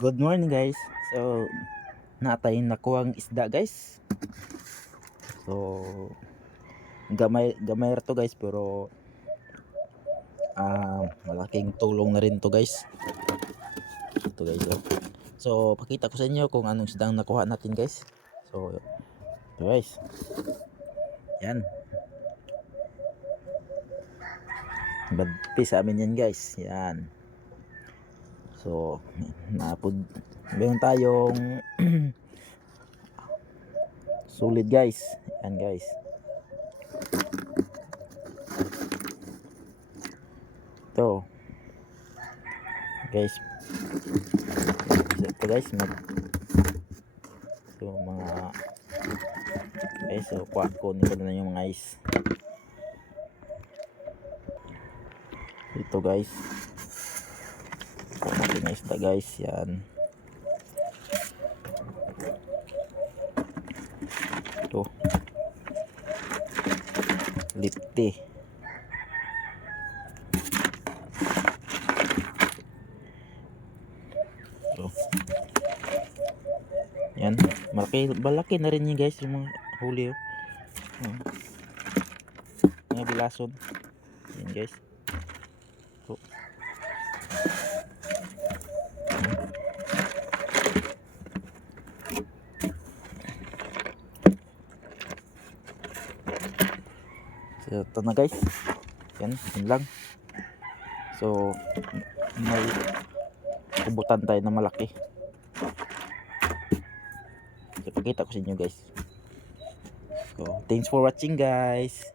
Good morning guys. So natay nakuhang isda guys. So gamay gamay ra to guys pero malaking tulong na rin to guys. Ito guys. So pakita ko sa inyo kung anong isdang nakuha natin guys. So ito guys. Yan. Badpi sa amin yan guys. Yan. So napud meron tayong sulit guys. Yan guys. Ito guys. Ito guys so mga guys, so kunin ko na yung mga ice ito guys. Natin na isda guys. Yan. Ito lipti. So, yan, malaki na rin yun guys, yung mga huli mga bilason. Yan guys. So, ito na guys. Yan lang. So may kubutan tayo na malaki. So pakita ko sa inyo guys. So thanks for watching guys.